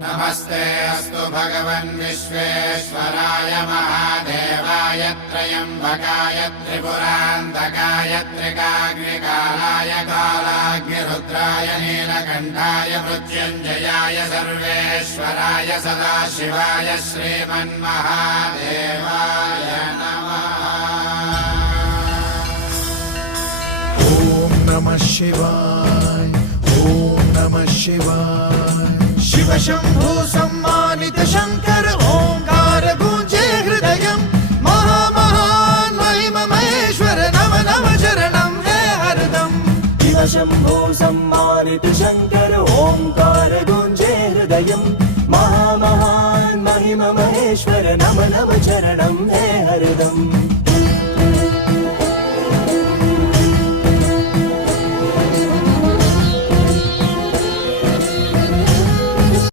नमस्ते अस्तु भगवन् विश्वेश्वराय महादेवाय त्र्यम्बकाय त्रिपुरान्तकाय त्रिकाग्निकालाय कालाग्निरुद्राय नीलकण्ठाय मृत्युञ्जयाय सर्वेश्वराय सदाशिवाय श्रीमन्महादेवाय नमः। ॐ नमः शिवाय, ॐ नमः शिवाय। शिव शंभु सम्मानित शंकर ओंकार गूंजे हृदयम्। महामहान् महिम महेश्वर नम नम चरणं हे हरदम्। शिव शंभु सम्मानित शंकर ओंकार गूंजे हृदयम्। महामहान् महिम महेश्वर नम नम चरणं हे हरदम्।